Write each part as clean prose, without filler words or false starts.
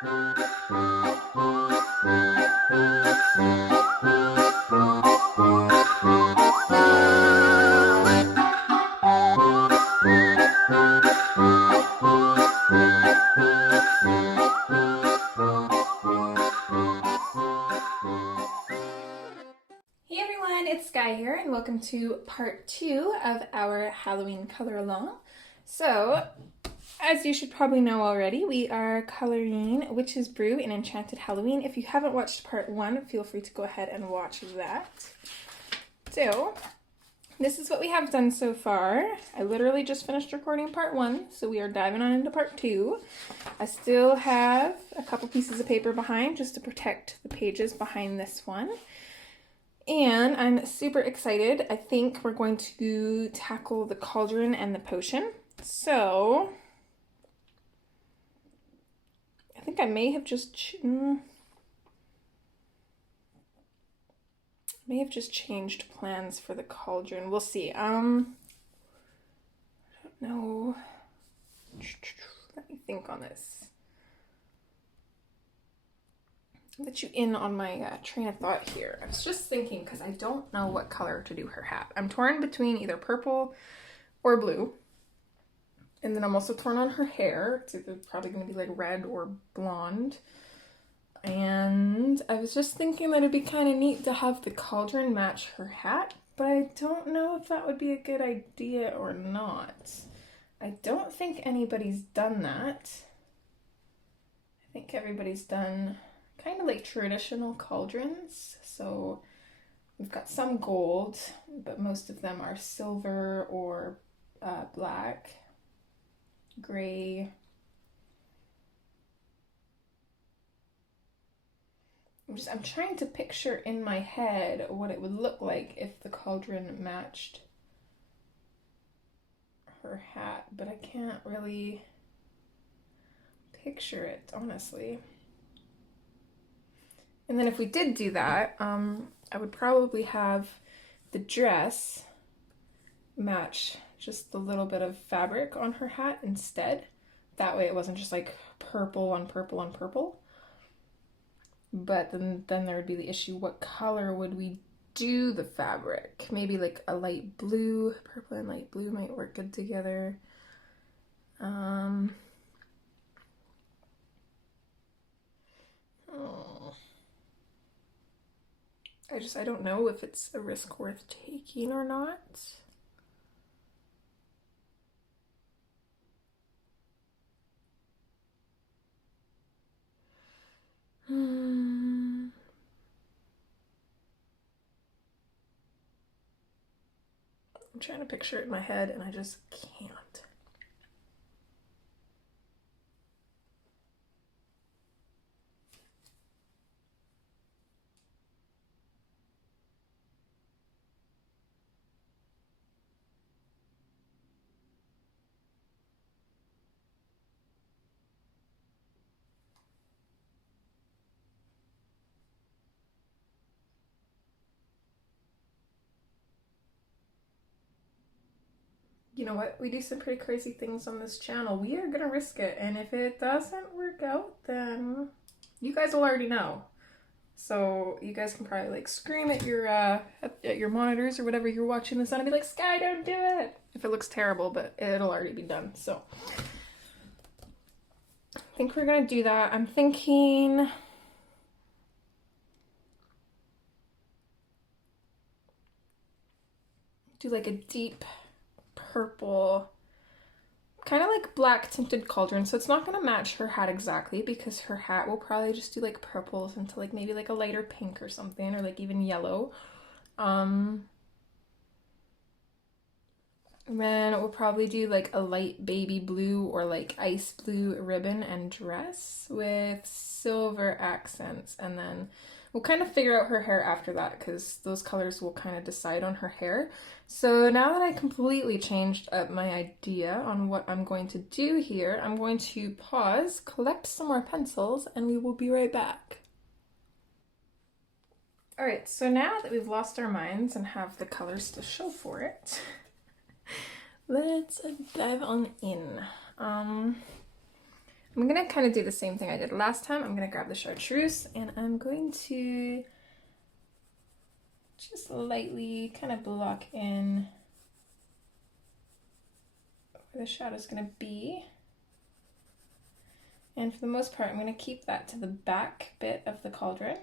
Hey everyone, it's Skyee here and welcome to part 2 of our Halloween color along. So, as you should probably know already, we are coloring Witch's Brew in Enchanted Halloween. If you haven't watched part 1, feel free to go ahead and watch that. So, this is what we have done so far. I literally just finished recording part 1, so we are diving on into part 2. I still have a couple pieces of paper behind just to protect the pages behind this one. And I'm super excited. I think we're going to tackle the cauldron and the potion. So, I think I may have just changed plans for the cauldron. We'll see. I don't know. Let me think on this. Let you in on my train of thought here. I was just thinking, because I don't know what color to do her hat. I'm torn between either purple or blue. And then I'm also torn on her hair. It's either probably going to be like red or blonde. And I was just thinking that it'd be kind of neat to have the cauldron match her hat. But I don't know if that would be a good idea or not. I don't think anybody's done that. I think everybody's done kind of like traditional cauldrons. So we've got some gold, but most of them are silver or black, gray. I'm trying to picture in my head what it would look like if the cauldron matched her hat, but I can't really picture it, honestly. And then if we did do that, I would probably have the dress match just the little bit of fabric on her hat instead. That way it wasn't just like purple on purple on purple. But then there would be the issue, what color would we do the fabric? Maybe like a light blue. Purple and light blue might work good together. I don't know if it's a risk worth taking or not. I'm trying to picture it in my head and I just can't. You know what? We do some pretty crazy things on this channel. We are gonna risk it, and if it doesn't work out, then you guys will already know. So you guys can probably like scream at your monitors or whatever you're watching this on and be like, Sky, don't do it! If it looks terrible, but it'll already be done. So I think we're gonna do that. I'm thinking do like a deep purple, kind of like black tinted cauldron. So it's not going to match her hat exactly because her hat will probably just do like purples into like maybe like a lighter pink or something, or like even yellow. And then we'll probably do like a light baby blue or like ice blue ribbon and dress with silver accents, and then we'll kind of figure out her hair after that because those colors will kind of decide on her hair. So now that I completely changed up my idea on what I'm going to do here, I'm going to pause, collect some more pencils, and we will be right back. All right, so now that we've lost our minds and have the colors to show for it, let's dive on in. I'm I'm gonna kind of do the same thing I did last time. I'm gonna grab the chartreuse and I'm going to just lightly kind of block in where the shadow's gonna be. And for the most part, I'm gonna keep that to the back bit of the cauldron.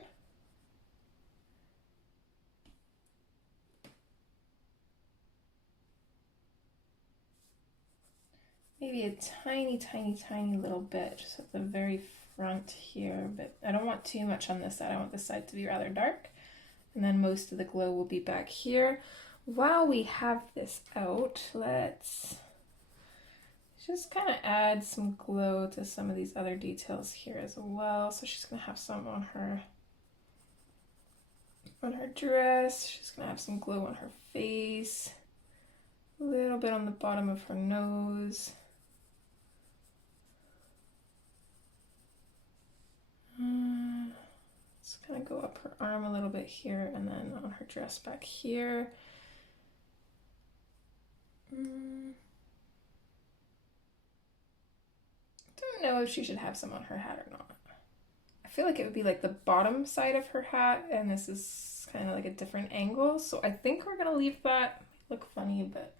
Maybe a tiny, tiny, tiny little bit just at the very front here, but I don't want too much on this side. I want this side to be rather dark. And then most of the glow will be back here. While we have this out, let's just kind of add some glow to some of these other details here as well. So she's gonna have some on her dress. She's gonna have some glow on her face. A little bit on the bottom of her nose. Let's kind of go up her arm a little bit here and then on her dress back here. Don't know if she should have some on her hat or not. I feel like it would be like the bottom side of her hat, and this is kind of like a different angle, so I think we're gonna leave that. Look funny, but...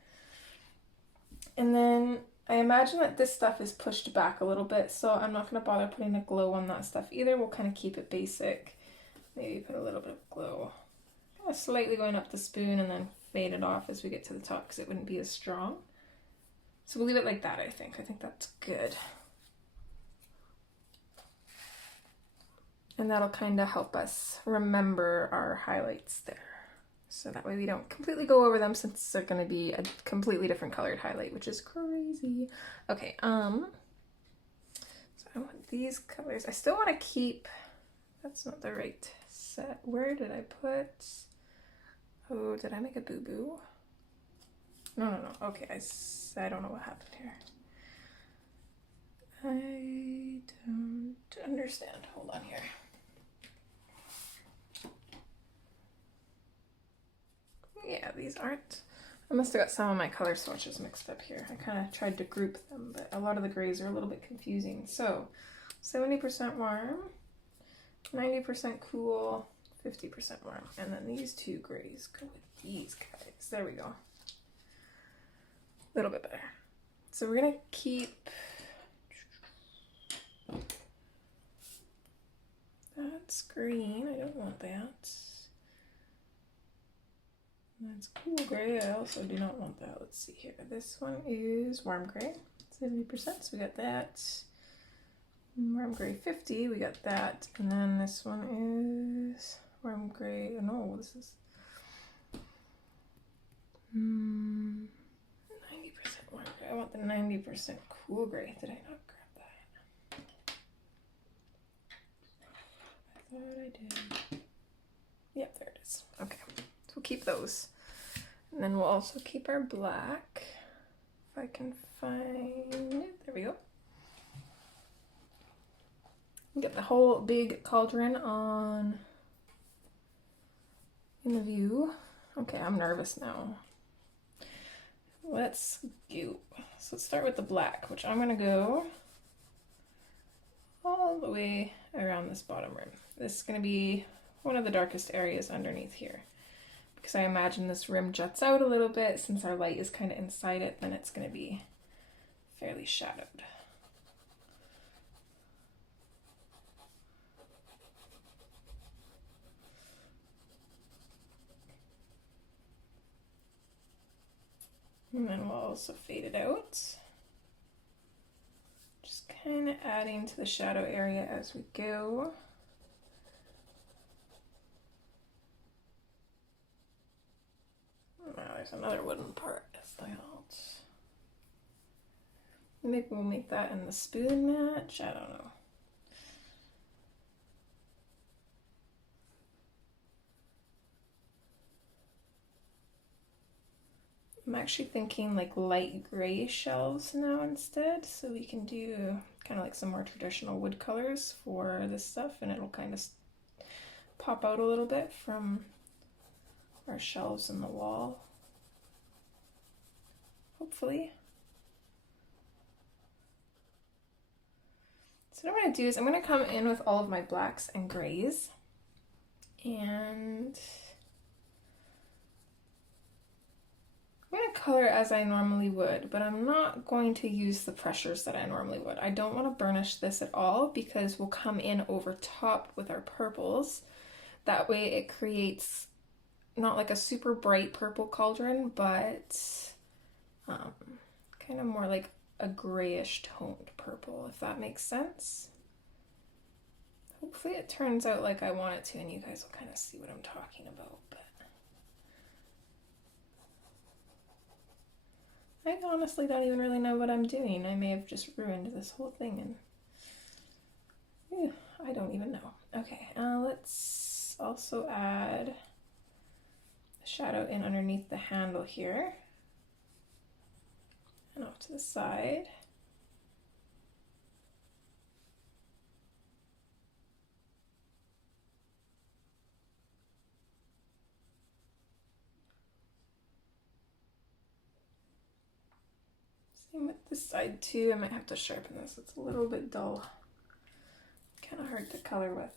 And then I imagine that this stuff is pushed back a little bit, so I'm not gonna bother putting a glow on that stuff either. We'll kind of keep it basic. Maybe put a little bit of glow. Kind of slightly going up the spoon and then fade it off as we get to the top because it wouldn't be as strong. So we'll leave it like that, I think. I think that's good. And that'll kind of help us remember our highlights there. So that way we don't completely go over them since they're going to be a completely different colored highlight, which is crazy. Okay, so I want these colors. I still want to keep, that's not the right set. Where did I put, oh, did I make a boo-boo? No. Okay, I don't know what happened here. I don't understand. Hold on here. Yeah, these aren't. I must have got some of my color swatches mixed up here. I kind of tried to group them, but a lot of the grays are a little bit confusing. So 70% warm, 90% cool, 50% warm. And then these two grays go with these guys. There we go. A little bit better. So we're going to keep... That's green. I don't want that. That's cool gray. I also do not want that. Let's see here. This one is warm gray, 70%. So we got that. Warm gray 50. We got that. And then this one is warm gray. Oh, no, this is 90% warm gray. I want the 90% cool gray. Did I not grab that? I thought I did. Yep, there it is. Okay. We'll keep those. And then we'll also keep our black. If I can find it. There we go. Get the whole big cauldron on in the view. Okay, I'm nervous now. Let's go. So let's start with the black, which I'm gonna go all the way around this bottom rim. This is gonna be one of the darkest areas underneath here. Because I imagine this rim juts out a little bit, since our light is kind of inside it, then it's going to be fairly shadowed. And then we'll also fade it out. Just kind of adding to the shadow area as we go. Now there's another wooden part. Maybe we'll make that in the spoon match. I don't know. I'm actually thinking like light gray shelves now instead, so we can do kind of like some more traditional wood colors for this stuff, and it'll kind of pop out a little bit from our shelves in the wall, hopefully. So what I'm going to do is I'm going to come in with all of my blacks and grays. And I'm going to color as I normally would, but I'm not going to use the pressures that I normally would. I don't want to burnish this at all because we'll come in over top with our purples. That way it creates not like a super bright purple cauldron, but kind of more like a grayish toned purple, if that makes sense. Hopefully it turns out like I want it to, and you guys will kind of see what I'm talking about. But I honestly don't even really know what I'm doing. I may have just ruined this whole thing, and I don't even know. Okay, let's also add a shadow in underneath the handle here and off to the side. Same with this side too. I might have to sharpen this. It's a little bit dull. Kind of hard to color with.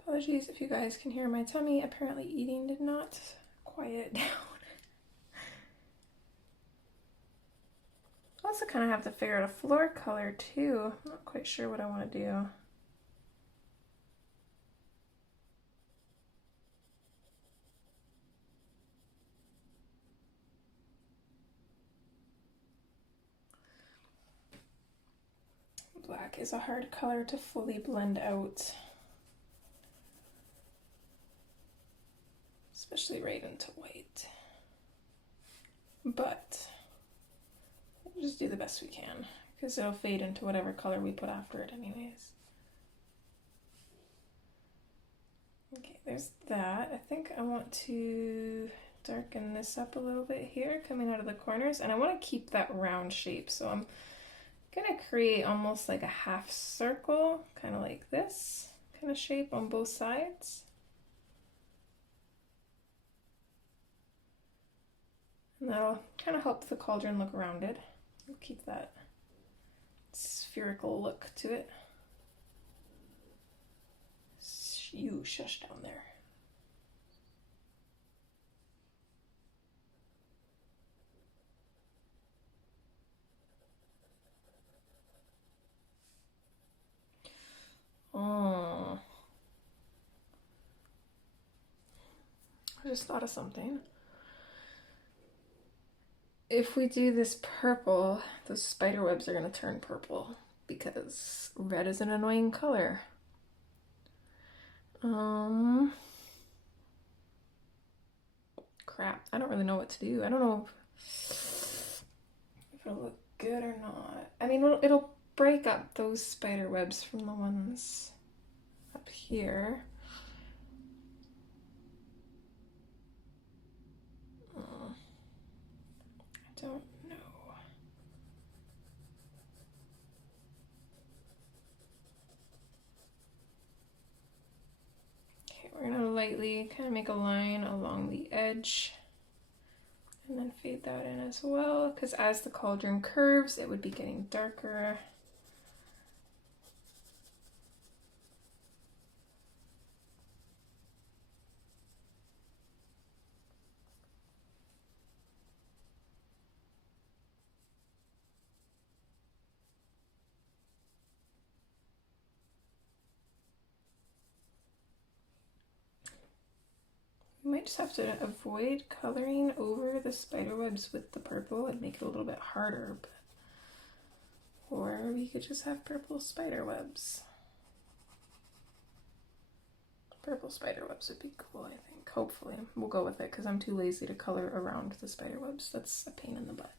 Apologies if you guys can hear my tummy. Apparently eating did not quiet down. I also kind of have to figure out a floor color too. I'm not quite sure what I want to do. Black is a hard color to fully blend out, especially right into white. But we'll just do the best we can because it'll fade into whatever color we put after it anyways. Okay, there's that. I think I want to darken this up a little bit here coming out of the corners, and I want to keep that round shape, so I'm gonna create almost like a half circle, kind of like this kind of shape on both sides. And that'll kind of help the cauldron look rounded. We'll keep that spherical look to it. You shush down there. Oh, I just thought of something. If we do this purple, those spider webs are going to turn purple because red is an annoying color. Crap, I don't really know what to do. I don't know if it'll look good or not. I mean, it'll break up those spider webs from the ones up here. I don't know. Okay, we're gonna lightly kind of make a line along the edge and then fade that in as well, because as the cauldron curves, it would be getting darker. just have to avoid coloring over the spider webs with the purple and make it a little bit harder. But, or we could just have purple spider webs. Purple spider webs would be cool, I think. Hopefully. We'll go with it because I'm too lazy to color around the spider webs. That's a pain in the butt.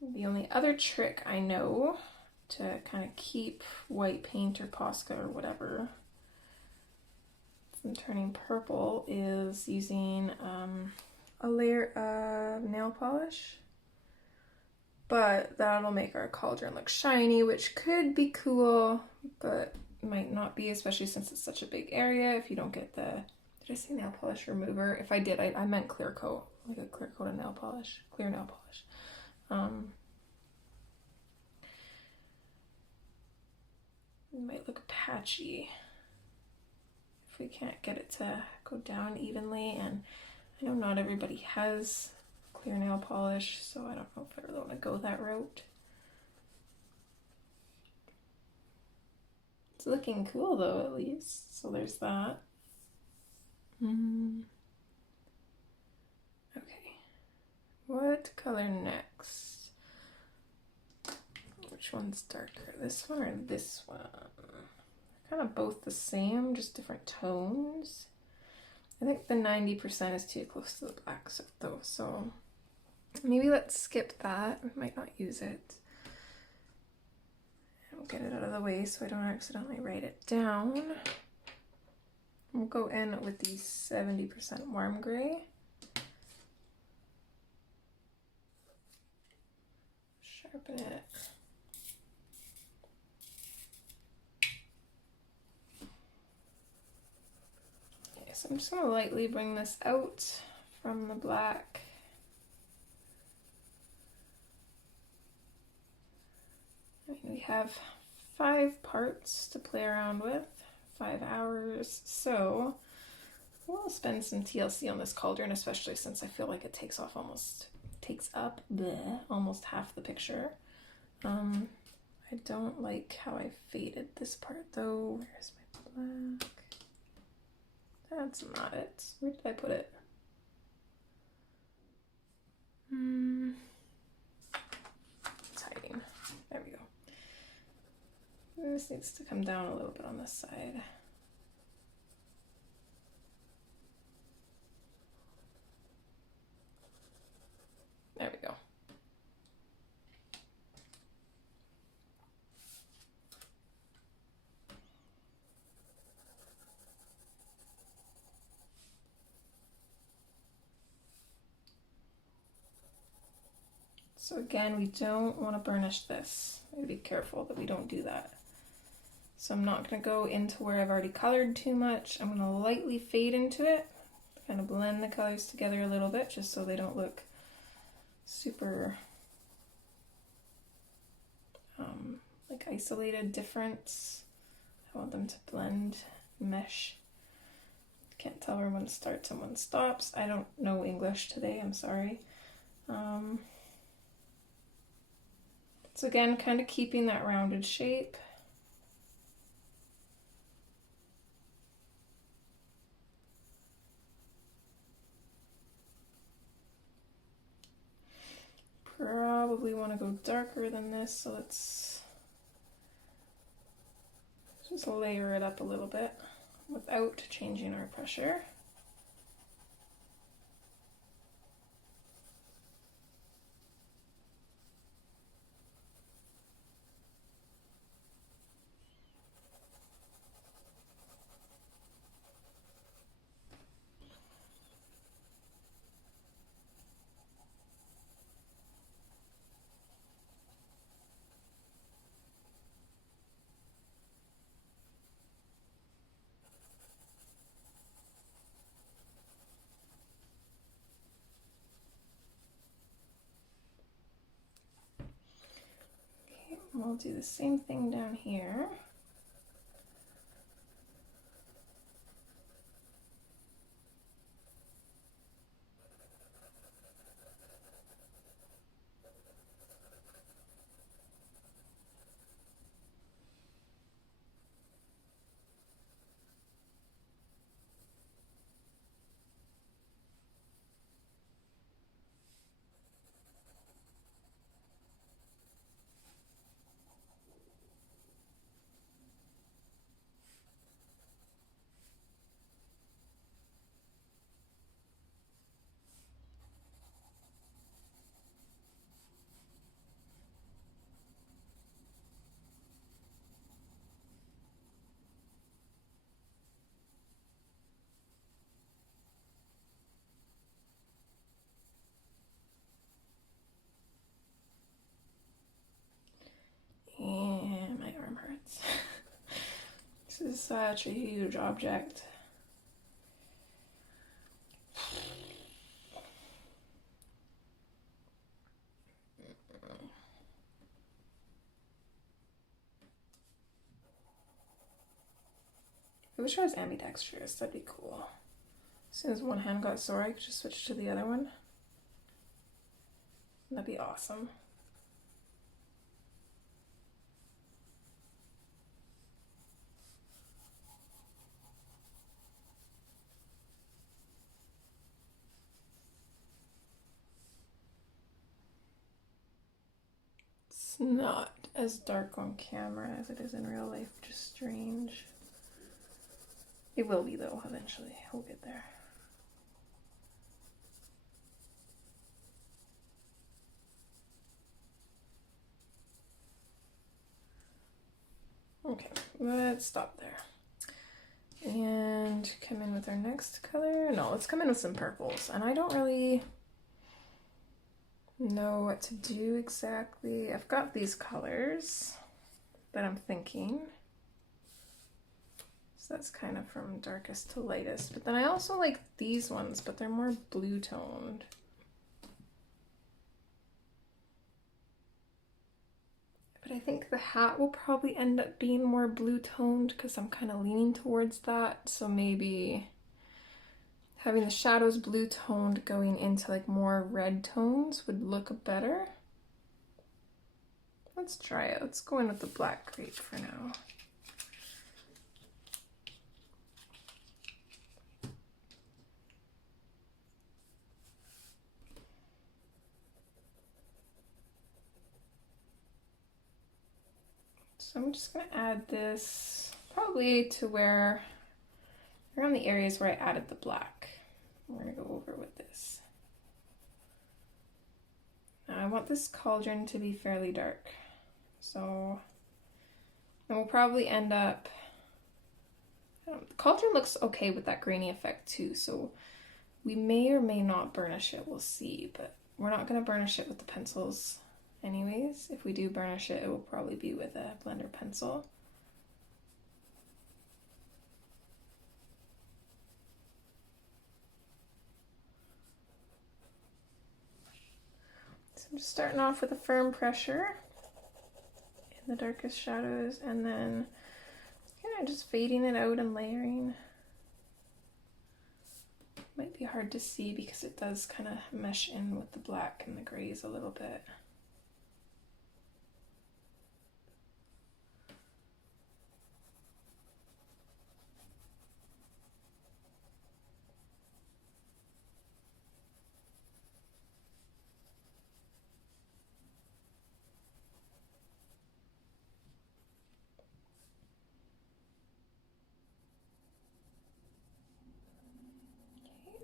The only other trick I know to kind of keep white paint or Posca or whatever from turning purple is using a layer of nail polish. But that'll make our cauldron look shiny, which could be cool, but might not be, especially since it's such a big area. If you don't get the, did I say nail polish remover? If I did, I meant clear coat, like a clear coat of nail polish, clear nail polish. It might look patchy if we can't get it to go down evenly, and I know not everybody has clear nail polish, so I don't know if I really want to go that route. It's looking cool though, at least, so there's that. Okay, what color next? Which one's darker, this one or this one? They're kind of both the same, just different tones. I think the 90% is too close to the black though, so maybe let's skip that. We might not use it. I'll get it out of the way so I don't accidentally write it down. We'll go in with the 70% warm gray. Sharpen it. Okay, so I'm just going to lightly bring this out from the black. We have 5 parts to play around with, 5 hours, so we'll spend some TLC on this cauldron, especially since I feel like it takes up almost half the picture. I don't like how I faded this part though. Where's my black? That's not it. Where did I put it? It's hiding. There we go. This needs to come down a little bit on this side. There we go. So again, we don't want to burnish this. We gotta be careful that we don't do that. So I'm not going to go into where I've already colored too much. I'm going to lightly fade into it, kind of blend the colors together a little bit just so they don't look super like isolated difference. I want them to blend, mesh. Can't tell where one starts and one stops. I don't know English today, I'm sorry. So again, kind of keeping that rounded shape. Probably want to go darker than this, so let's just layer it up a little bit without changing our pressure. We'll do the same thing down here. such a huge object. I wish I was ambidextrous, that'd be cool. As soon as one hand got sore, I could just switch to the other one. That'd be awesome. It's not as dark on camera as it is in real life, which is strange. It will be though, eventually. We'll get there. Okay, let's stop there. And come in with our next color. No, let's come in with some purples. And I don't really know what to do exactly. I've got these colors that I'm thinking. So that's kind of from darkest to lightest. But then I also like these ones, but they're more blue toned. But I think the hat will probably end up being more blue toned because I'm kind of leaning towards that. So maybe having the shadows blue toned going into like more red tones would look better. Let's try it. Let's go in with the black grape for now. So I'm just going to add this probably to where, around the areas where I added the black. We're going to go over with this. Now I want this cauldron to be fairly dark. So, and we'll probably end up, the cauldron looks okay with that grainy effect too, so we may or may not burnish it, we'll see, but we're not going to burnish it with the pencils anyways. If we do burnish it, it will probably be with a blender pencil. So I'm just starting off with a firm pressure in the darkest shadows and then kind of just fading it out and layering. Might be hard to see because it does kind of mesh in with the black and the grays a little bit.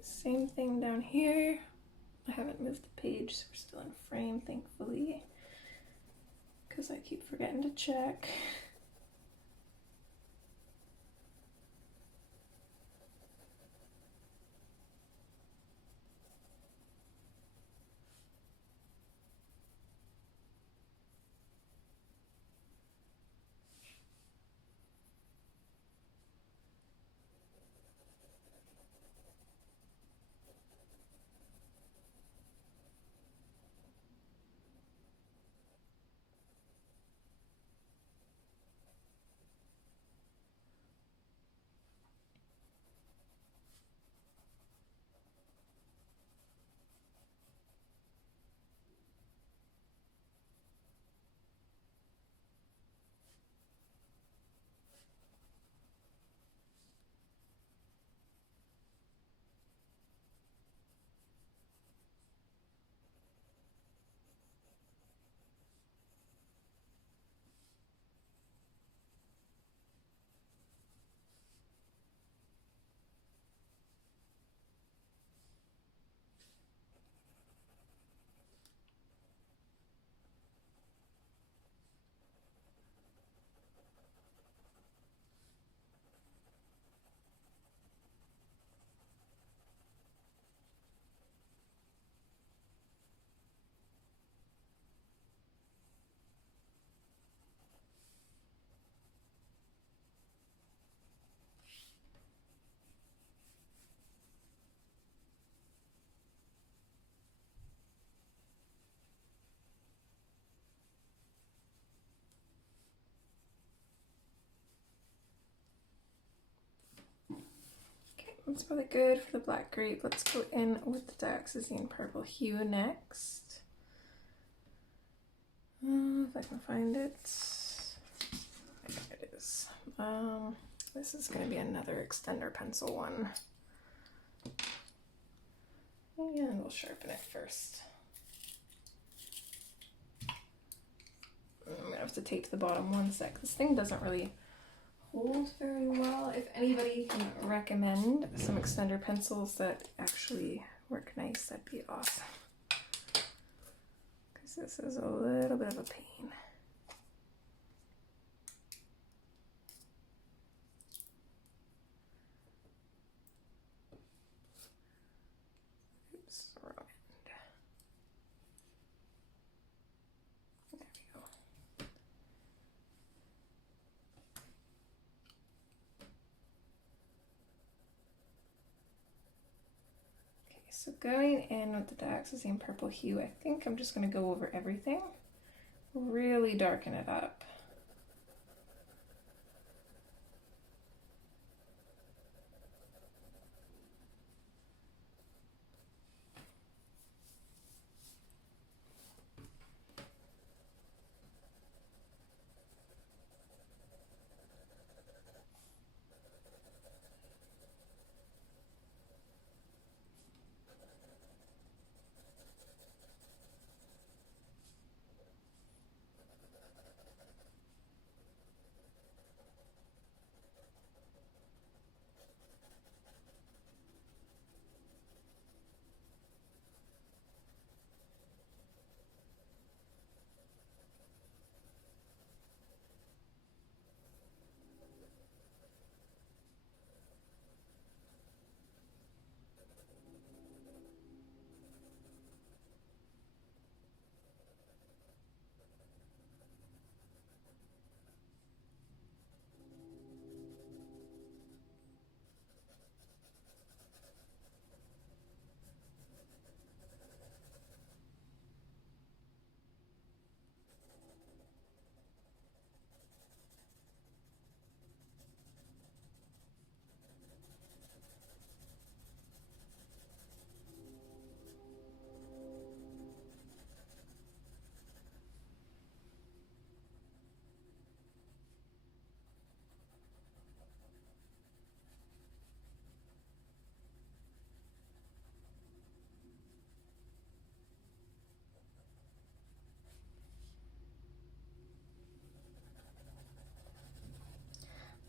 Same thing down here. I haven't moved the page, so we're still in frame, thankfully, because I keep forgetting to check. That's probably good for the black grape. Let's go in with the dioxazine purple hue next. If I can find it. There it is. This is going to be another extender pencil one. And we'll sharpen it first. I'm going to have to tape the bottom one sec. This thing doesn't really hold very well. If anybody can recommend some extender pencils that actually work nice, that'd be awesome. Because this is a little bit of a pain. Oops, wrong end. There we go. So going in with the dioxazine purple hue, I think I'm just going to go over everything, really darken it up.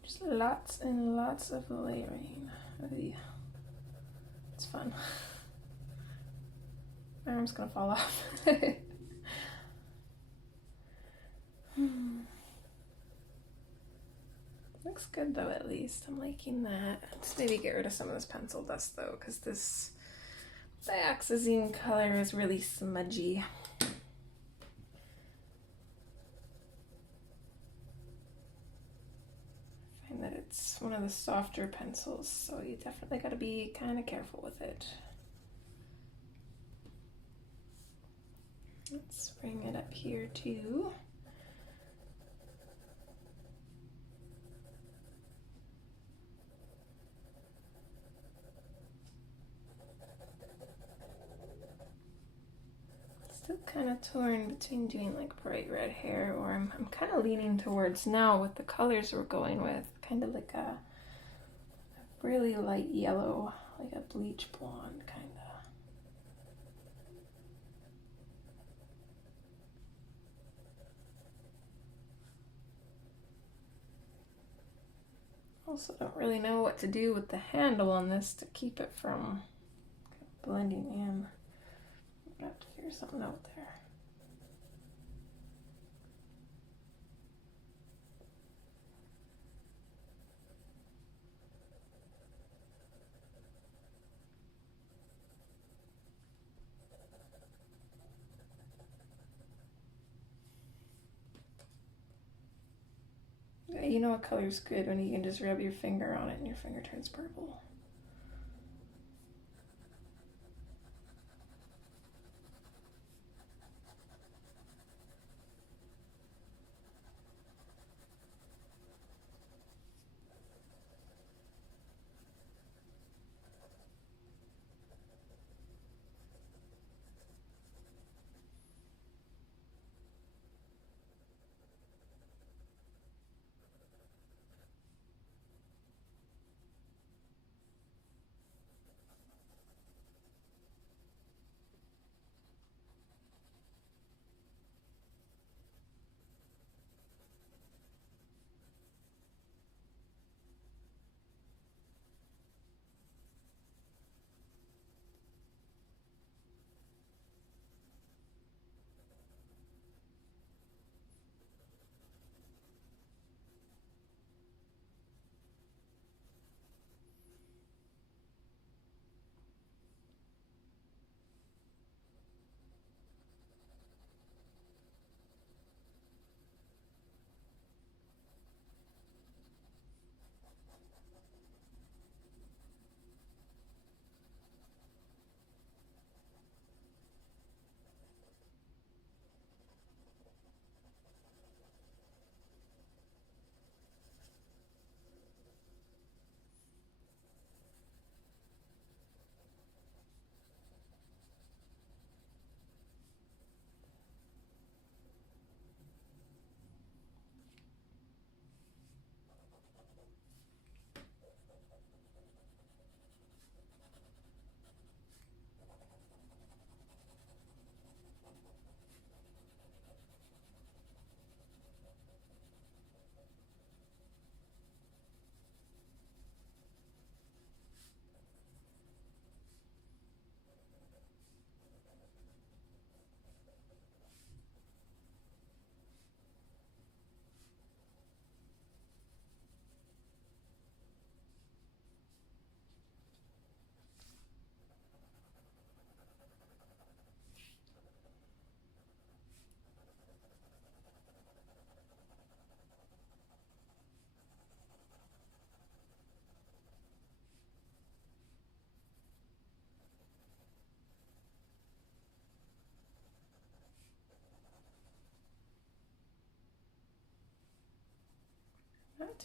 Just lots and lots of layering. It's fun. My arm's gonna fall off. Looks good though, at least. I'm liking that. Let's maybe get rid of some of this pencil dust though, because this dioxazine color is really smudgy. That it's one of the softer pencils, so you definitely got to be kind of careful with it. Let's bring it up here too. Still kind of torn between doing like bright red hair, or I'm kind of leaning towards now with the colors we're going with, kind of like a really light yellow, like a bleach blonde kind of. Also don't really know what to do with the handle on this to keep it from blending in. I have to figure something out there. Yeah, you know what color's good when you can just rub your finger on it and your finger turns purple.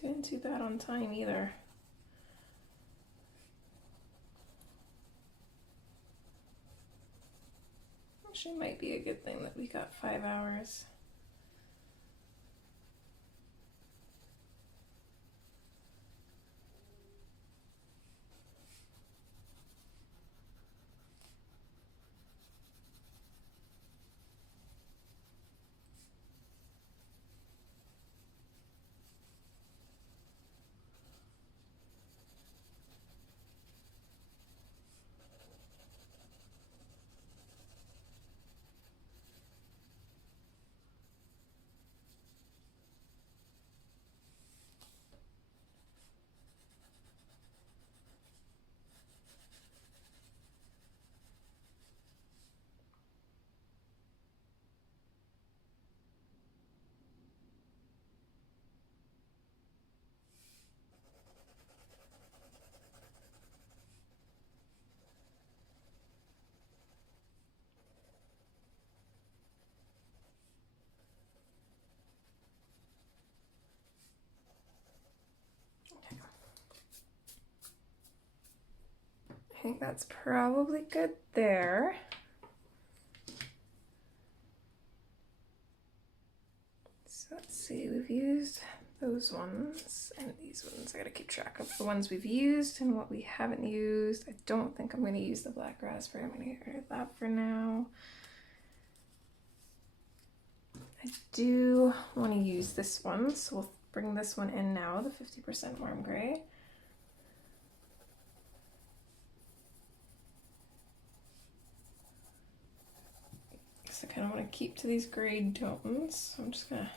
doing too bad on time either. Actually, might be a good thing that we got 5 hours. I think that's probably good there. So let's see, we've used those ones and these ones. I gotta keep track of the ones we've used and what we haven't used. I don't think I'm gonna use the black raspberry. I'm gonna get rid of that for now. I do want to use this one, so we'll bring this one in now, the 50% warm gray. I kind of want to keep to these gray tones, so I'm just gonna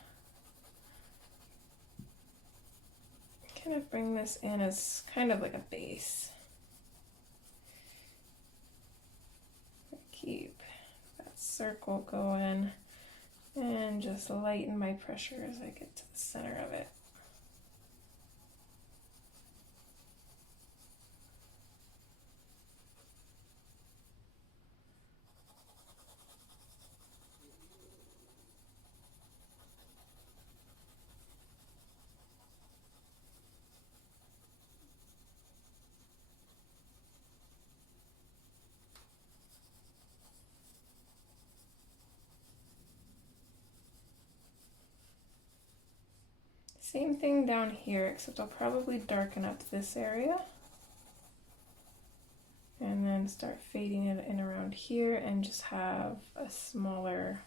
kind of bring this in as kind of like a base. Keep that circle going and just lighten my pressure as I get to the center of it. Same thing down here, except I'll probably darken up this area and then start fading it in around here and just have a smaller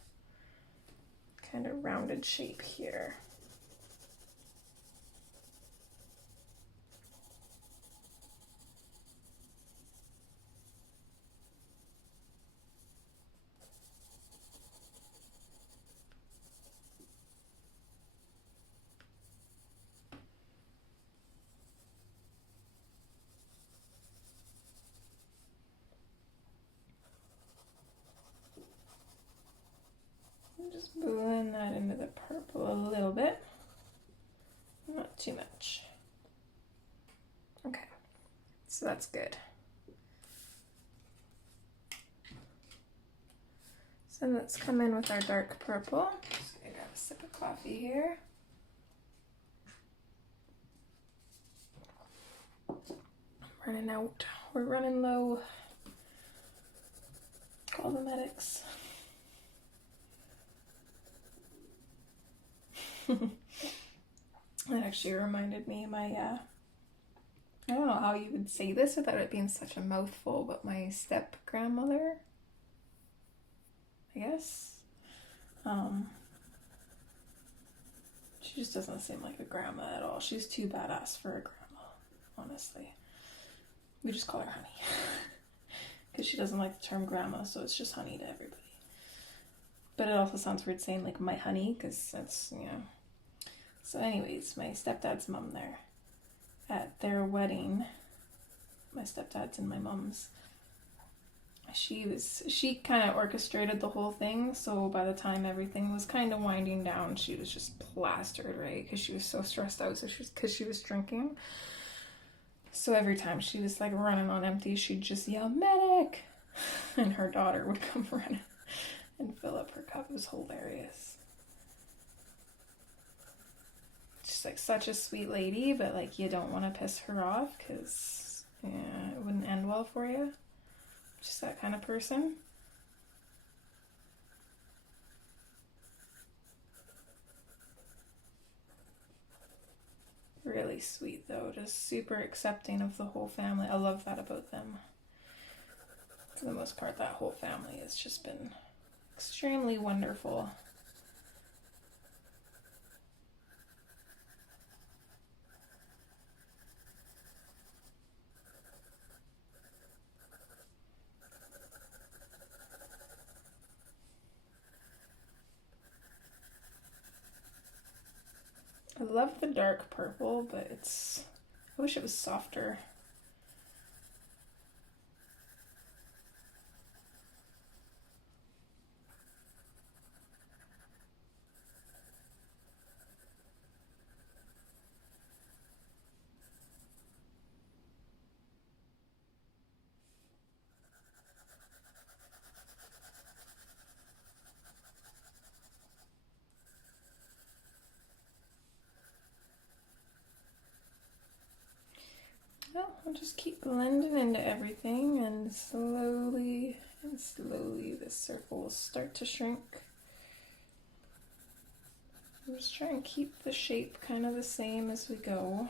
kind of rounded shape here. Just blend that into the purple a little bit, not too much. Okay, so that's good. So let's come in with our dark purple. Just gonna grab a sip of coffee here. Running out. We're running low. Call the medics. That actually reminded me of my, I don't know how you would say this without it being such a mouthful, but my step-grandmother, I guess, she just doesn't seem like a grandma at all. She's too badass for a grandma, honestly. We just call her Honey, because she doesn't like the term grandma, so it's just Honey to everybody. But it also sounds weird saying like my honey, because that's, you know. So anyways, my stepdad's mom there, at their wedding, my stepdad's and my mom's, she kind of orchestrated the whole thing, so by the time everything was kind of winding down, she was just plastered, right? Because she was so stressed out, so because she was drinking. So every time she was like running on empty, she'd just yell, "Medic!" And her daughter would come running and fill up her cup. It was hilarious. she's like such a sweet lady, but like you don't want to piss her off because it wouldn't end well for you. Just that kind of person. Really sweet though, just super accepting of the whole family. I love that about them. For the most part, that whole family has just been extremely wonderful. I love the dark purple, but I wish it was softer. Well, I'll just keep blending into everything, and slowly this circle will start to shrink. I'm just trying to keep the shape kind of the same as we go.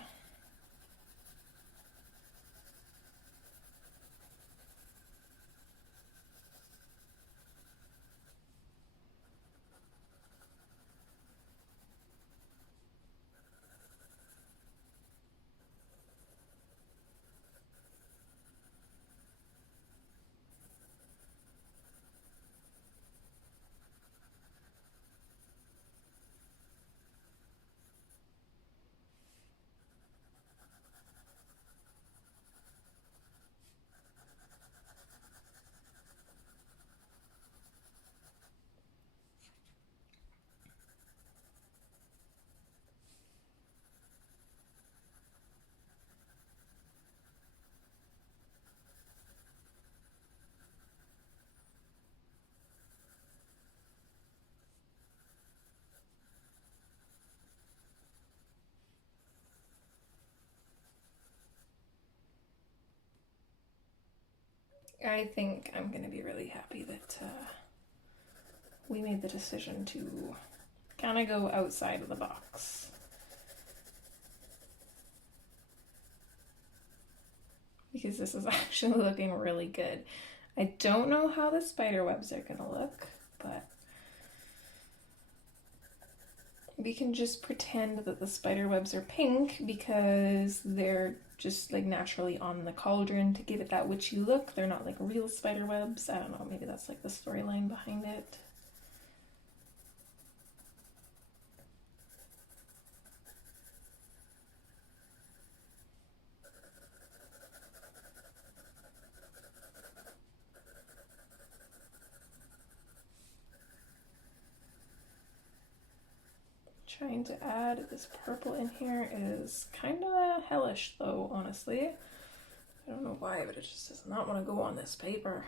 I think I'm going to be really happy that we made the decision to kind of go outside of the box. Because this is actually looking really good. I don't know how the spider webs are going to look, but we can just pretend that the spider webs are pink because they're just like naturally on the cauldron to give it that witchy look. They're not like real spider webs. I don't know, maybe that's like the storyline behind it. Trying to add this purple in here is kind of hellish though, honestly. I don't know why, but it just does not want to go on this paper.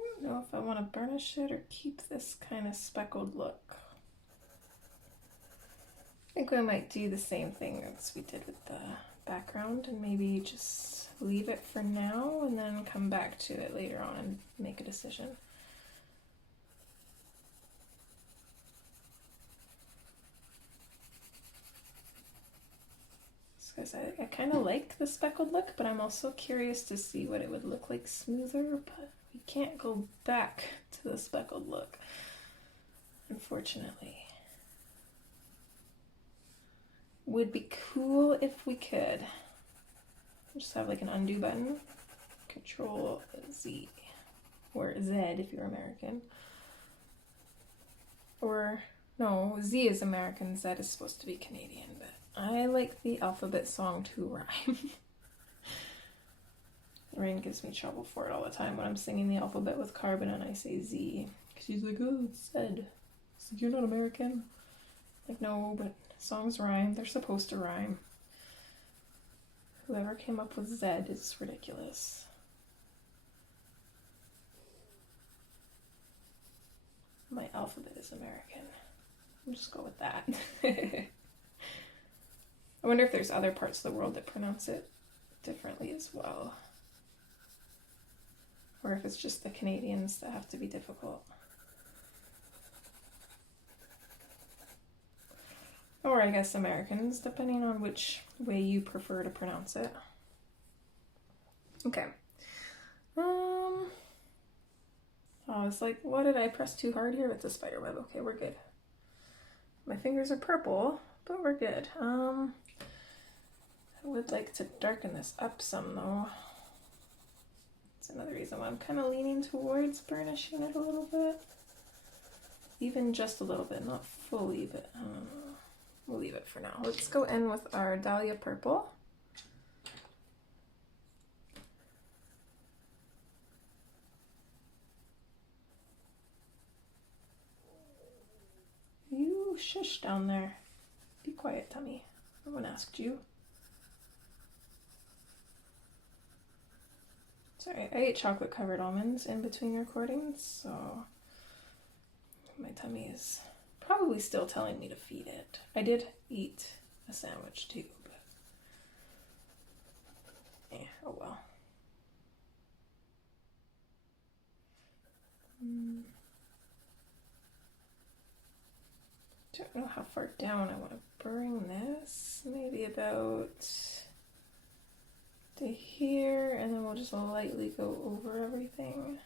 I don't know if I want to burnish it or keep this kind of speckled look. think we might do the same thing as we did with the background and maybe just leave it for now and then come back to it later on and make a decision. Because I kind of like the speckled look, but I'm also curious to see what it would look like smoother, but we can't go back to the speckled look, unfortunately. Would be cool if we could. Just have like an undo button, Control Z, or Z if you're American. Or, no, Z is American, Z is supposed to be Canadian, but I like the alphabet song to rhyme. Rain gives me trouble for it all the time when I'm singing the alphabet with Carbon and I say Z. She's like, oh, it's Zed. It's like, you're not American. Like, no, but songs rhyme. They're supposed to rhyme. Whoever came up with Zed is ridiculous. My alphabet is American. I'll just go with that. I wonder if there's other parts of the world that pronounce it differently as well. Or if it's just the Canadians that have to be difficult. Or I guess Americans, depending on which way you prefer to pronounce it. Okay. I was like, what did I press too hard here? It's a spider web. Okay, we're good. My fingers are purple, but we're good. I would like to darken this up some though. That's another reason why I'm kind of leaning towards burnishing it a little bit. Even just a little bit, not fully, but we'll leave it for now. Let's go in with our Dahlia Purple. You shush down there. Be quiet, Tummy. No one asked you. Sorry, I ate chocolate covered almonds in between recordings, so my tummy is probably still telling me to feed it. I did eat a sandwich too, but oh well. Don't know how far down I want to bring this. Maybe about to here, and then we'll just lightly go over everything.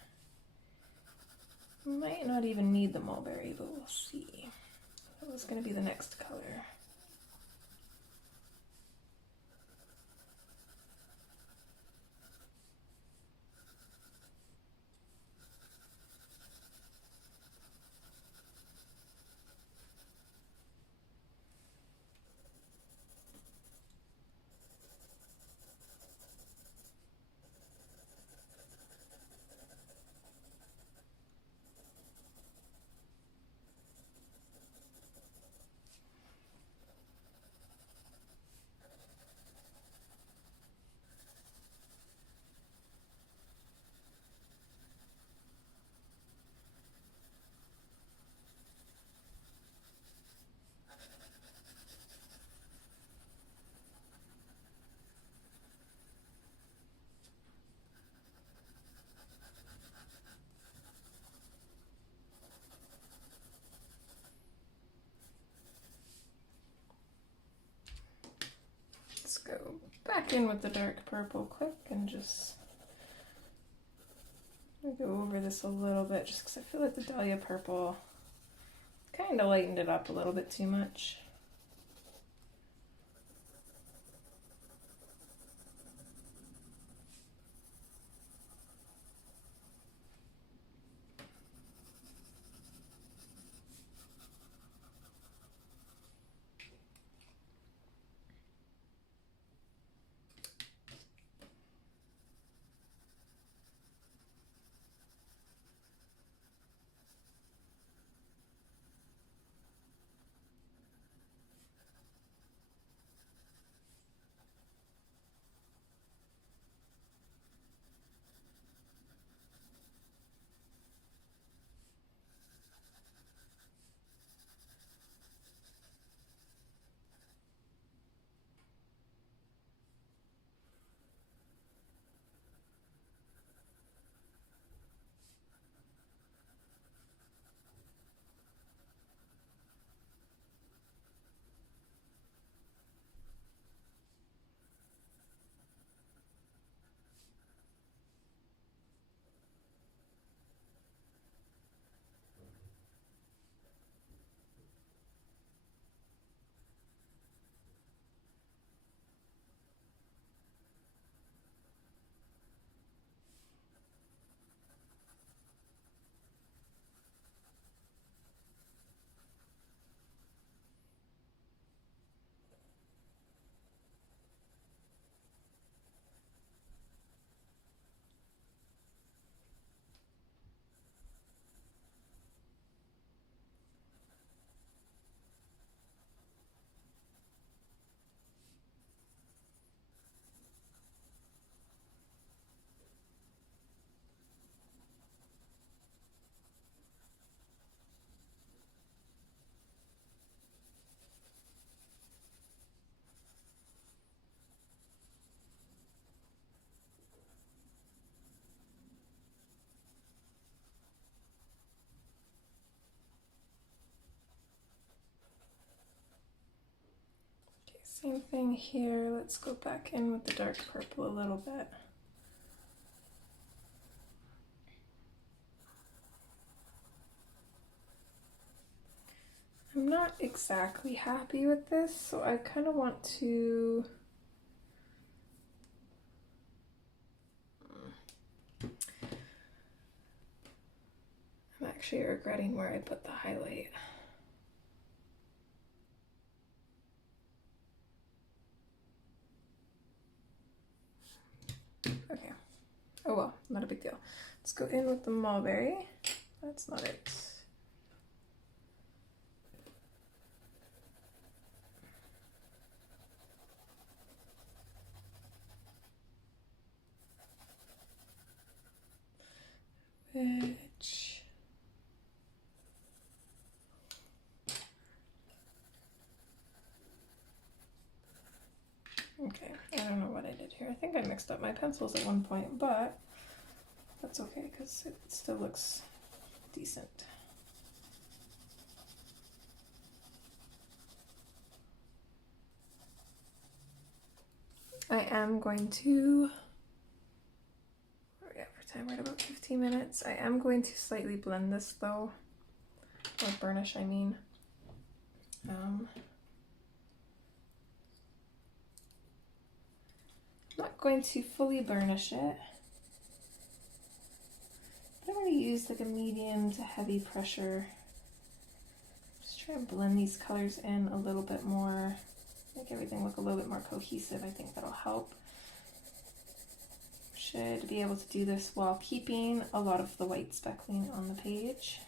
Might not even need the mulberry, but we'll see. That was going to be the next color. Let's go back in with the dark purple quick and just go over this a little bit just because I feel like the Dahlia Purple kind of lightened it up a little bit too much. Same thing here. Let's go back in with the dark purple a little bit. I'm not exactly happy with this, so I kind of want to I'm actually regretting where I put the highlight. Okay. Oh well, not a big deal. Let's go in with the mulberry. That's not it. Which okay, I don't know what I did here. I think I mixed up my pencils at one point, but that's okay because it still looks decent. I am going to, what are we at for time? We're at about 15 minutes. I am going to slightly blend this though, or burnish I mean. I'm not going to fully burnish it. I'm going to use like a medium to heavy pressure. Just try and blend these colors in a little bit more, make everything look a little bit more cohesive. I think that'll help. Should be able to do this while keeping a lot of the white speckling on the page.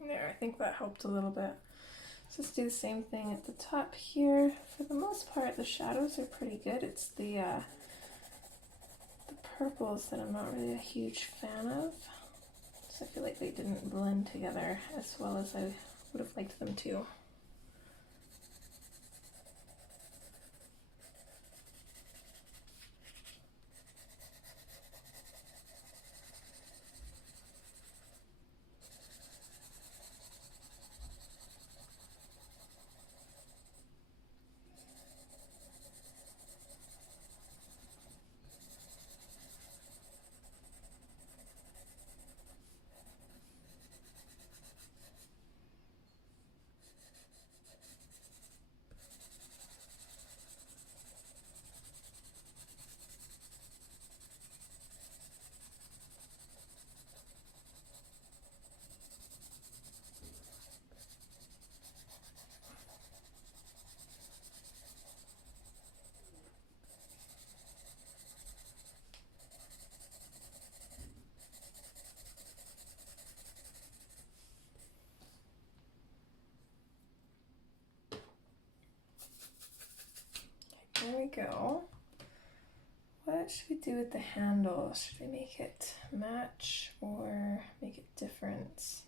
There, I think that helped a little bit. So let's do the same thing at the top here. For the most part, the shadows are pretty good. It's the purples that I'm not really a huge fan of. So I feel like they didn't blend together as well as I would have liked them to. there we go. What should we do with the handle? Should we make it match or make it different?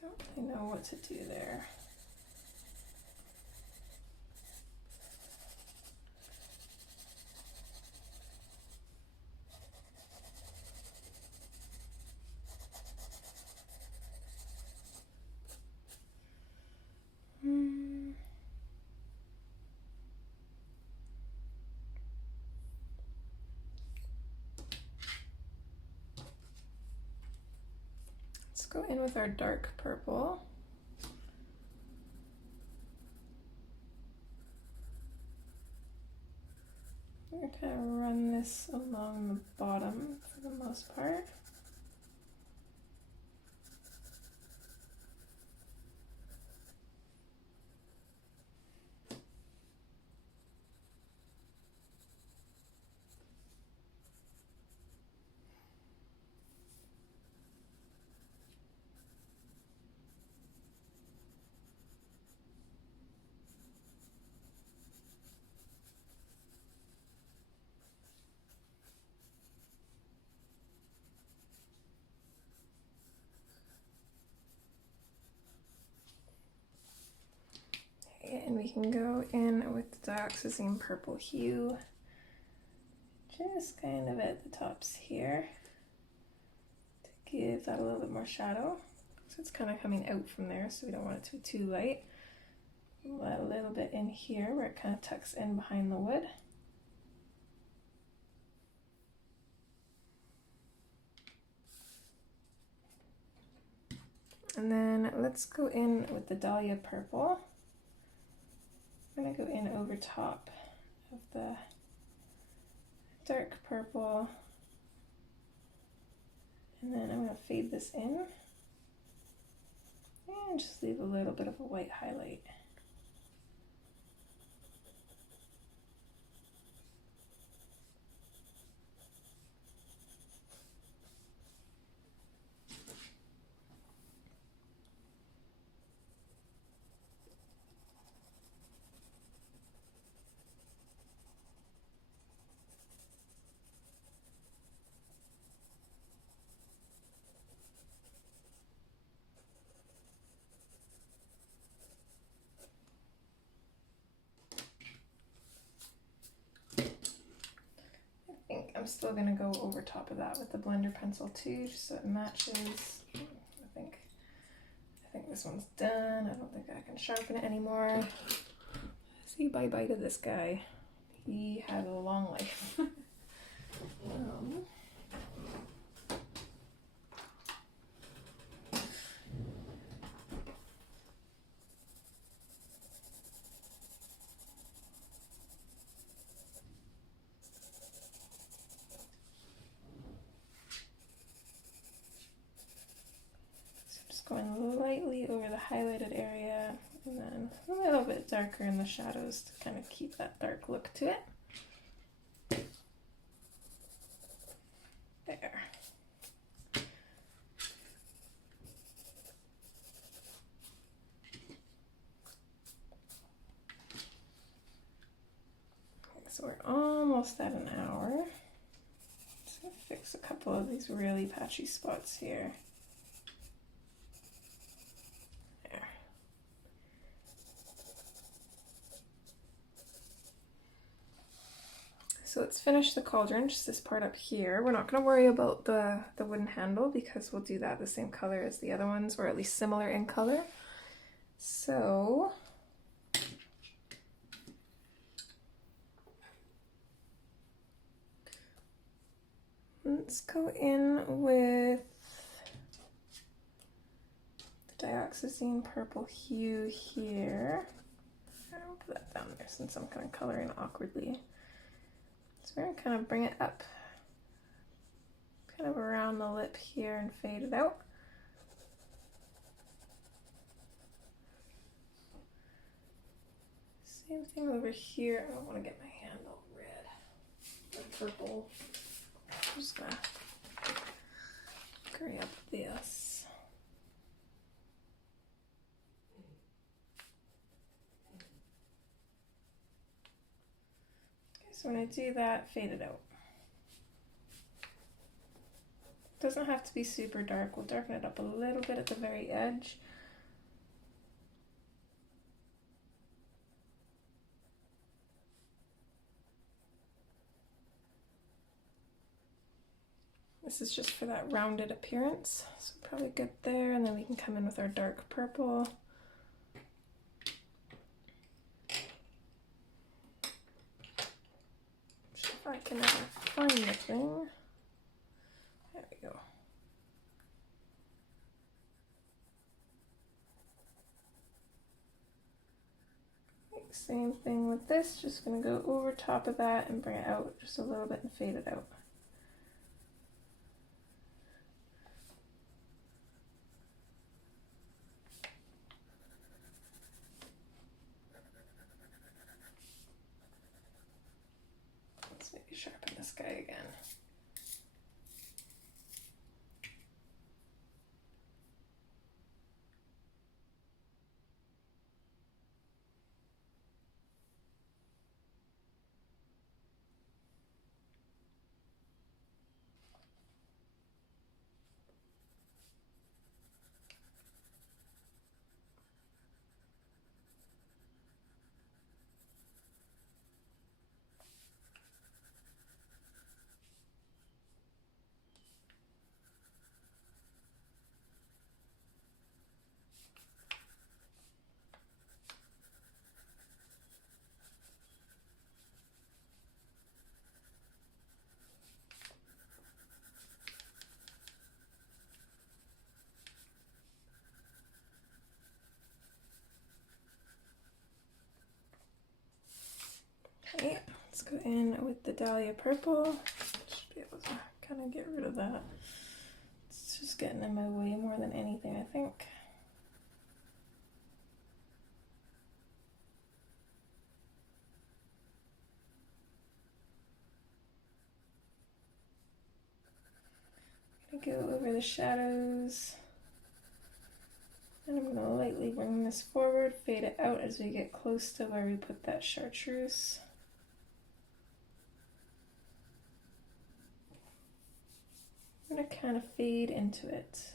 Don't really know what to do there. Let's go in with our dark purple. We're going to run this along the bottom for the most part. And we can go in with the dioxazine purple hue, just kind of at the tops here, to give that a little bit more shadow. So it's kind of coming out from there, so we don't want it to be too light. Let a little bit in here where it kind of tucks in behind the wood. And then let's go in with the dahlia purple. I'm going to go in over top of the dark purple, and then I'm going to fade this in and just leave a little bit of a white highlight. I'm still going to go over top of that with the blender pencil too, just so it matches. I think this one's done. I don't think I can sharpen it anymore. Say bye-bye to this guy. He had a long life. Going lightly over the highlighted area, and then a little bit darker in the shadows to kind of keep that dark look to it. There. Okay, so we're almost at an hour. Just gonna fix a couple of these really patchy spots here. So let's finish the cauldron, just this part up here. We're not going to worry about the wooden handle because we'll do that the same color as the other ones, or at least similar in color. So let's go in with the dioxazine purple hue here. I'll put that down there since I'm kind of coloring awkwardly. So we're going to kind of bring it up, kind of around the lip here and fade it out. Same thing over here. I don't want to get my hand all red or purple. I'm just going to grab this. So when I do that, fade it out. Doesn't have to be super dark. We'll darken it up a little bit at the very edge. This is just for that rounded appearance, so probably good there, and then we can come in with our dark purple. If I can ever find the thing. There we go. Same thing with this, just gonna go over top of that and bring it out just a little bit and fade it out. Let's maybe sharpen this guy again. Okay, let's go in with the Dahlia purple. Should be able to kind of get rid of that. It's just getting in my way more than anything, I think. I'm gonna go over the shadows. And I'm gonna lightly bring this forward, fade it out as we get close to where we put that chartreuse. I'm gonna kind of fade into it.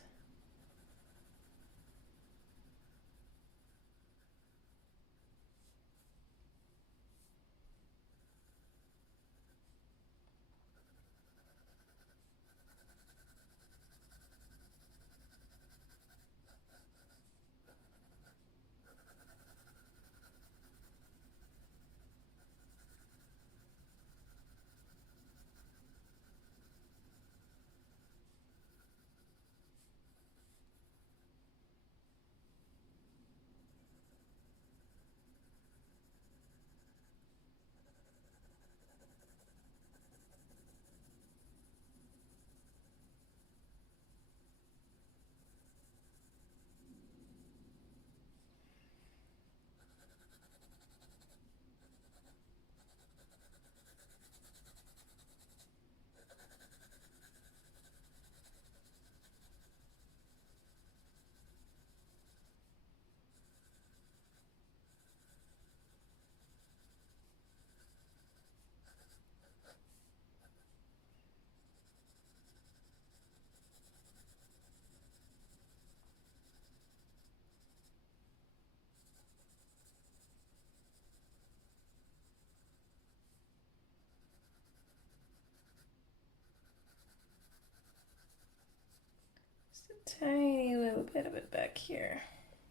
Tiny little bit of it back here.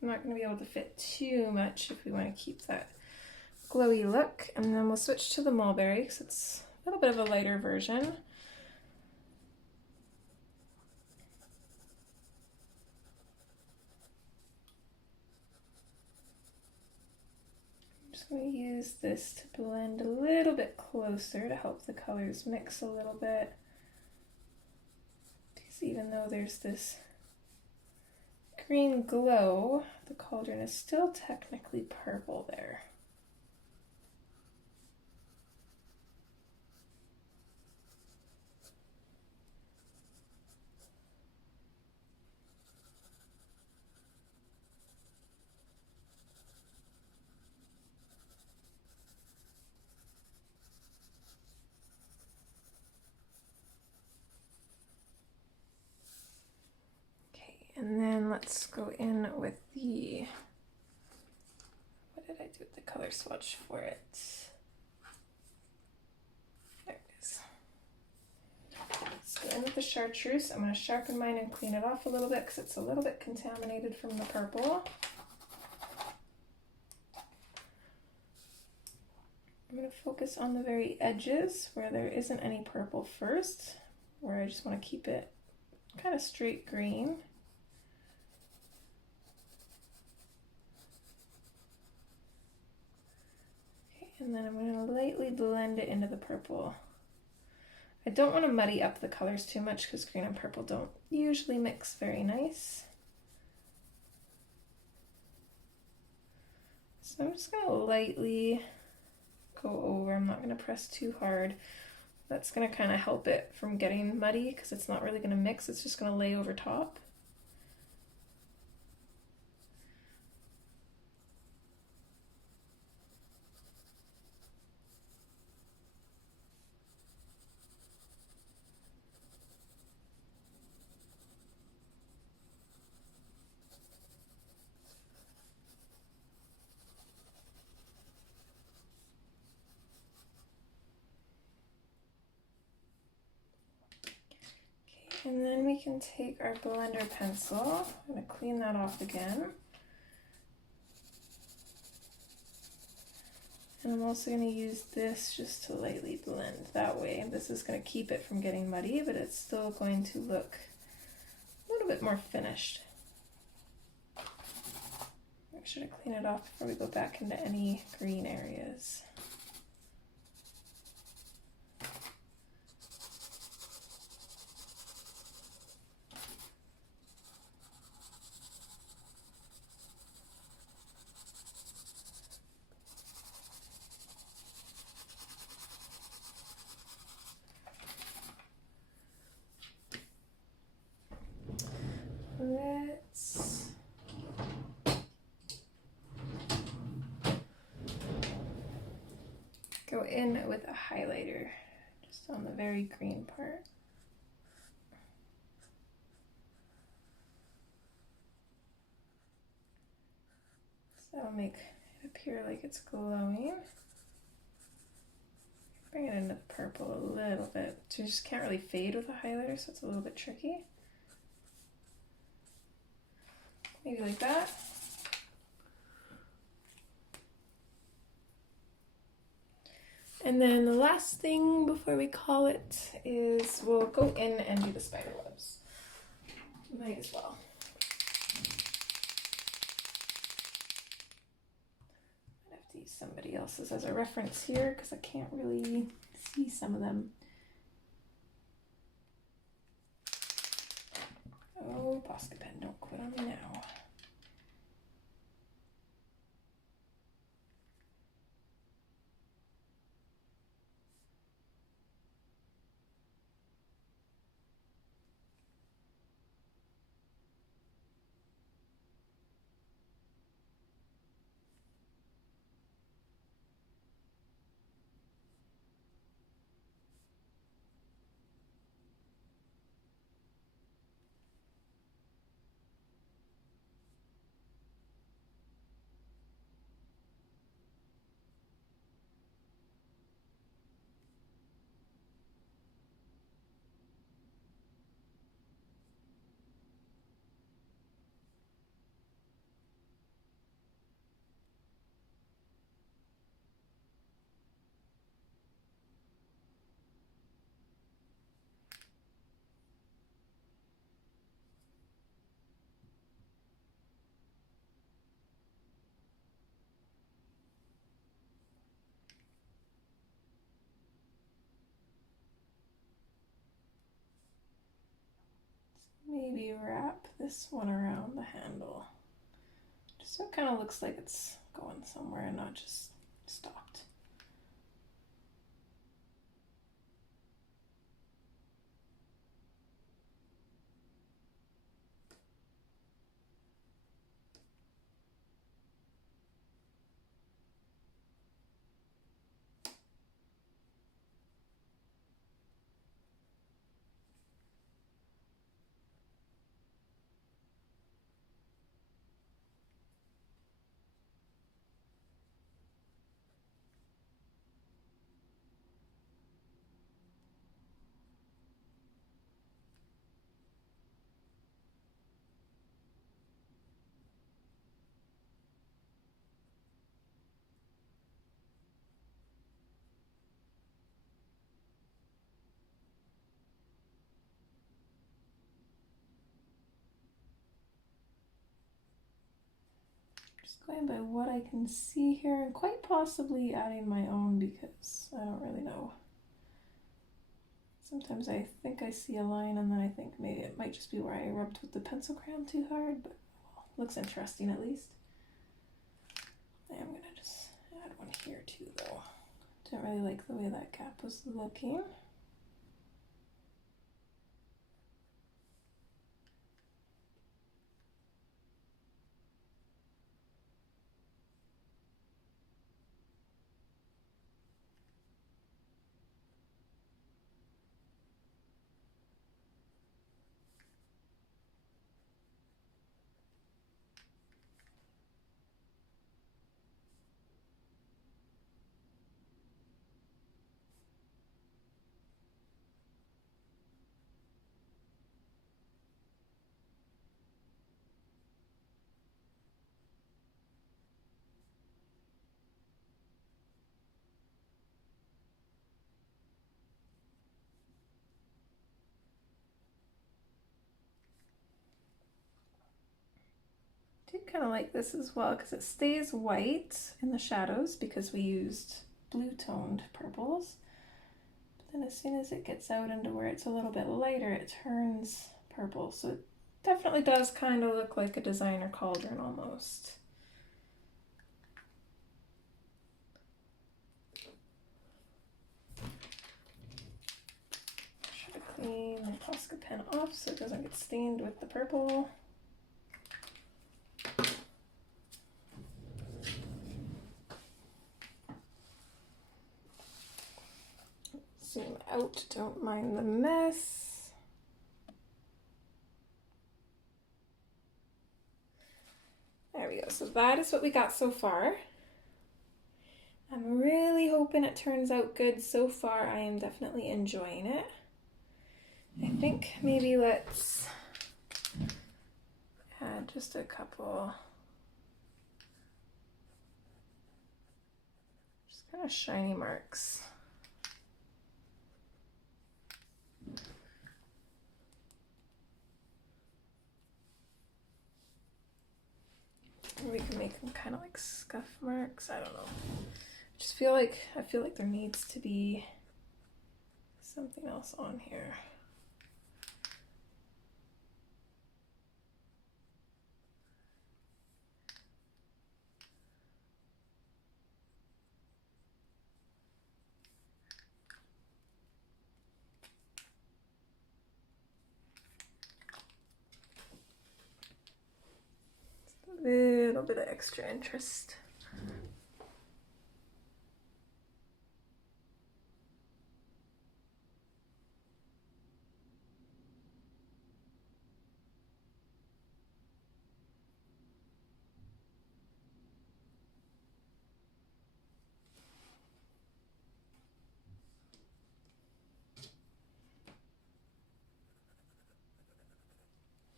I'm not going to be able to fit too much if we want to keep that glowy look. And then we'll switch to the mulberry because it's a little bit of a lighter version. I'm just going to use this to blend a little bit closer to help the colors mix a little bit. Because even though there's this green glow, the cauldron is still technically purple there. And then let's go in with the, what did I do with the color swatch for it? There it is. Let's go in with the chartreuse. I'm going to sharpen mine and clean it off a little bit because it's a little bit contaminated from the purple. I'm going to focus on the very edges where there isn't any purple first, where I just want to keep it kind of straight green. Okay, and then I'm going to lightly blend it into the purple. I don't want to muddy up the colors too much because green and purple don't usually mix very nice. So I'm just going to lightly go over. I'm not going to press too hard. That's going to kind of help it from getting muddy because it's not really going to mix. It's just going to lay over top. And then we can take our blender pencil. I'm going to clean that off again. And I'm also going to use this just to lightly blend that way. This is going to keep it from getting muddy, but it's still going to look a little bit more finished. Make sure to clean it off before we go back into any green areas. Let's go in with a highlighter just on the very green part. So that'll make it appear like it's glowing. Bring it into the purple a little bit. So you just can't really fade with a highlighter, so it's a little bit tricky. Maybe like that. And then the last thing before we call it is we'll go in and do the spider webs. Might as well. I have to use somebody else's as a reference here because I can't really see some of them. Oh, Posca pen, don't quit on me now. Maybe wrap this one around the handle, just so it kind of looks like it's going somewhere and not just stopped. Just going by what I can see here, and quite possibly adding my own because I don't really know. Sometimes I think I see a line and then I think maybe it might just be where I rubbed with the pencil crayon too hard, but well, looks interesting at least. I am gonna just add one here too though. Don't really like the way that gap was looking. I do kind of like this as well because it stays white in the shadows because we used blue toned purples. But then as soon as it gets out into where it's a little bit lighter, it turns purple. So it definitely does kind of look like a designer cauldron almost. Should have cleaned my Posca pen off so it doesn't get stained with the purple. Zoom out, don't mind the mess. There we go, so that is what we got so far. I'm really hoping it turns out good so far. I am definitely enjoying it. I think maybe let's add just a couple, just kind of shiny marks. We can make them kind of like scuff marks. I don't know. I feel like there needs to be something else on here. A little bit of extra interest.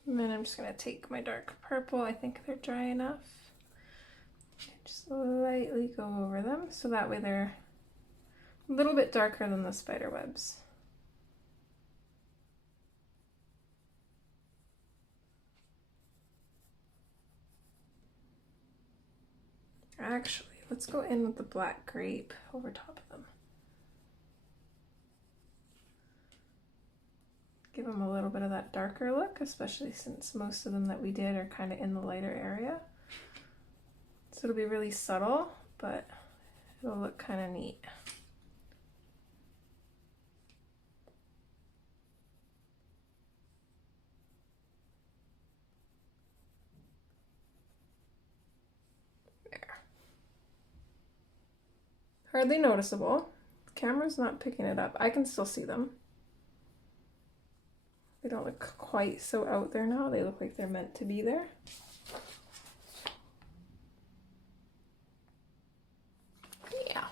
And then I'm just going to take my dark purple. I think they're dry enough. Just lightly go over them so that way they're a little bit darker than the spider webs. Actually, let's go in with the black grape over top of them. Give them a little bit of that darker look, especially since most of them that we did are kind of in the lighter area. So it'll be really subtle, but it'll look kind of neat. There. Hardly noticeable. The camera's not picking it up. I can still see them. They don't look quite so out there now. They look like they're meant to be there. Yeah.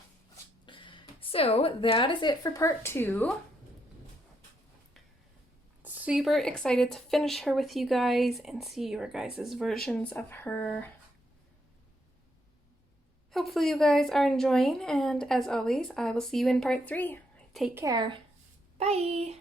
So that is it for part 2. Super excited to finish her with you guys and see your guys' versions of her. Hopefully you guys are enjoying, and as always, I will see you in part 3. Take care. Bye!